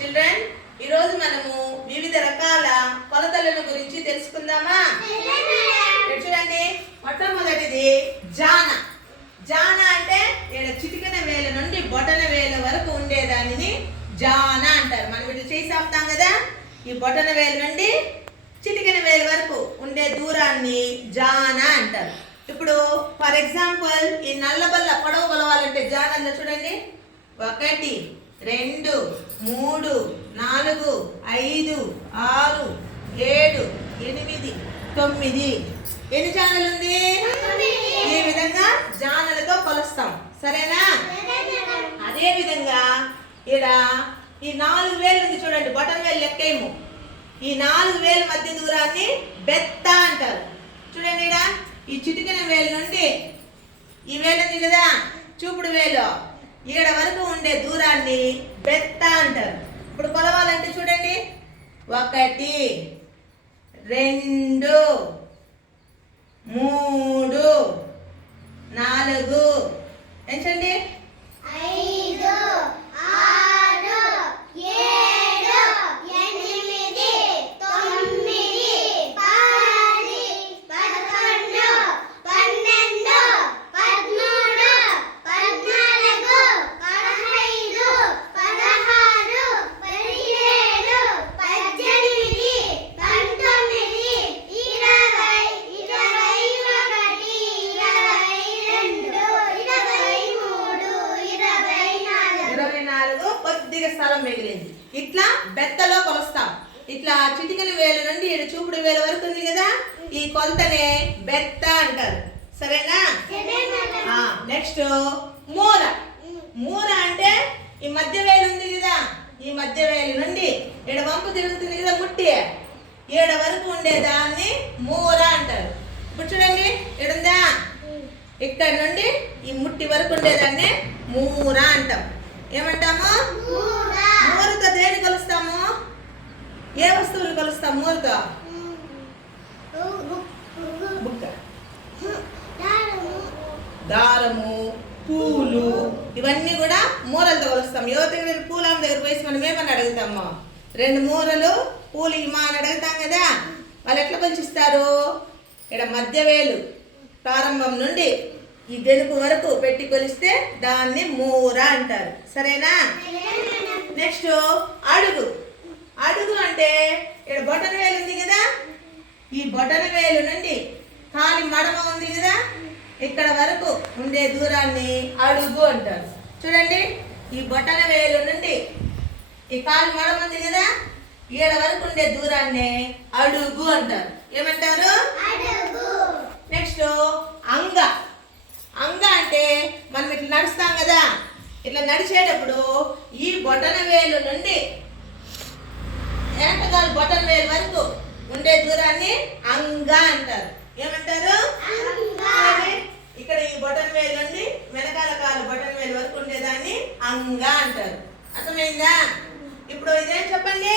Children ఈరోజు మనము వివిధ రకాల కొలతలను గురించి తెలుసుకుందామా? చూడండి మొట్టమొదటిది జాన. జాన అంటే ఈడ చిటికన వేల నుండి బొటన వేల వరకు ఉండేదానిని జాన అంటారు. మనం ఇట్లా చేసి ఆపుతాం కదా? ఈ బొటన వేల నుండి చిటికన వేల వరకు ఉండే దూరాన్ని జాన అంటారు. ఇప్పుడు ఫర్ ఎగ్జాంపుల్ ఈ నల్లబల్ల పొడవు కొలవాలంటే జానల్లో చూడండి. ఒకటి రెండు మూడు నాలుగు ఐదు ఆరు ఏడు ఎనిమిది తొమ్మిది. ఎన్ని జానలు ఉంది? ఈ విధంగా జానలతో కొలుస్తాం. సరేనా? అదే విధంగా ఈడ ఈ నాలుగు వేలు ఉంది చూడండి బొటన్ వేలు లెక్కేము ఈ నాలుగు వేల మధ్య దూరాన్ని బెత్త అంటారు. చూడండి ఈడ ఈ చిటికిన వేలు నుండి ఈ వేలు ఉంది కదా చూపుడు వేలు. ఈడ వరకు ఉండే దూరాన్ని బెత్త అంటారు. ఇప్పుడు కొలవాలంటే చూడండి. ఒకటి రెండు మూడు నాలుగు. ఎంచండి స్థలం మిగిలింది. ఇట్లా బెత్తలో కొలుస్తాం. ఇట్లా చిటికెన వేలు నుండి ఈడ చూపుడు వేలు వరకు ఉంది కదా? ఈ కొలతనే బెత్త అంటారు. సరేనా? నెక్స్ట్ మూర మూర అంటే ఈ మధ్య వేలు ఉంది కదా? ఈ మధ్య వేలు నుండి ఈడ వంపు తిరుగుతుంది కదా ముట్టి? ఏడ వరకు ఉండేదాన్ని మూర అంటారు. ఇప్పుడు చూడండి ఈడుందా ఇక్కడ నుండి ఈ ముట్టి వరకు ఉండేదాన్ని మూర అంటాం. ఏమంటాము? మూరతో దేని కొలుస్తాము? ఏ వస్తువులు కలుస్తాం మూరతో బుక్క దారము పూలు ఇవన్నీ కూడా మూరలతో కలుస్తాం యువత దగ్గర పూలం దగ్గర పోయి మనం ఏమని అడుగుతాము? రెండు మూరలు పూలు ఇమా అని అడుగుతాం కదా. వాళ్ళు ఎట్లా పంచిస్తారు ఇక్కడ మధ్య వేలు ప్రారంభం నుండి ఈ గెలుపు వరకు పెట్టి కొలిస్తే దాన్ని మూర అంటారు. సరేనా? నెక్స్ట్ అడుగు. అడుగు అంటే ఇక్కడ బొటన వేలు ఉంది కదా? ఈ బొటన వేలు నుండి కాలి మడమ ఉంది కదా? ఇక్కడ వరకు ఉండే దూరాన్ని అడుగు అంటారు. చూడండి ఈ బొటన వేలు నుండి ఈ కాలి మడమ ఉంది కదా? ఈడ వరకు ఉండే దూరాన్ని అడుగు అంటారు. ఏమంటారు? నెక్స్ట్ అంగ అంగ అంటే మనం ఇట్లా నడుస్తాం కదా? ఇట్లా నడిచేటప్పుడు ఈ బొటన వేలు నుండి వెనకగాలు బొటన వేలు వరకు ఉండే దూరాన్ని అంగ అంటారు. ఏమంటారు? ఇక్కడ ఈ బొటన వేలు నుండి వెనకాల కాలు బొటన వేలు వరకు ఉండేదాన్ని అంగ అంటారు. అర్థమైందా? ఇప్పుడు ఇదేం చెప్పండి?